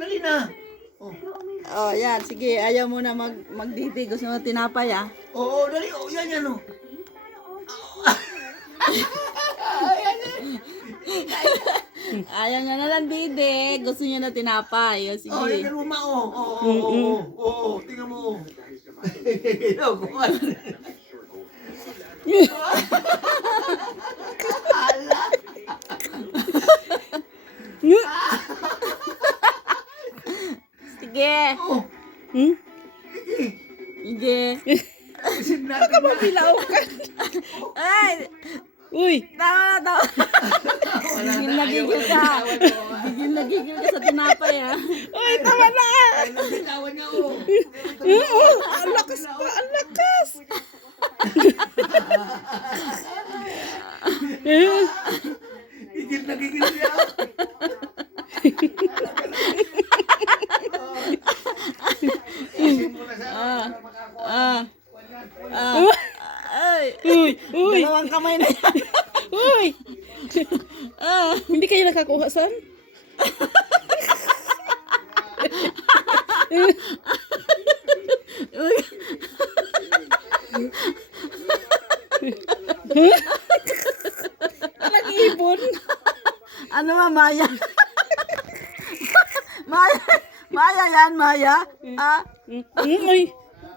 Dali na. Oh. Oh, yan. Sige, ayaw mo na magdidi. Gusto mo tinapay, ah. Oo, dali. Oh, yan, oh. Ayaw nga na lang, didi. Gusto niya na tinapay. O, Oh, sige. yan, luma, oh. Oo. Tingnan mo, oh. Ikaw, kumain. Sige. Oh. Hmm? Sige. Isip natin na. Bilaw ka. Ay! Uy! Tama na, tama. Wala Gigil na, na ayaw gigil ko ka. na bitawan, oh. Gigil na gigil ka sa tinapay, ah. Uy, tama na! Ayaw na bitawan niya, oh. Oo, ang lakas pa, ang lakas! Gigil na gigil siya. Isin mo na sa para makakuha. Ah. Ah. Ay. Uy! Uy! Dalawang kamay na yan. Uy! Ah. Hindi kayo nakakuha, son? Uy. Nag-ibon! Ano ba, Maya? Maya. Maya yan, Maya. Ah. Uy!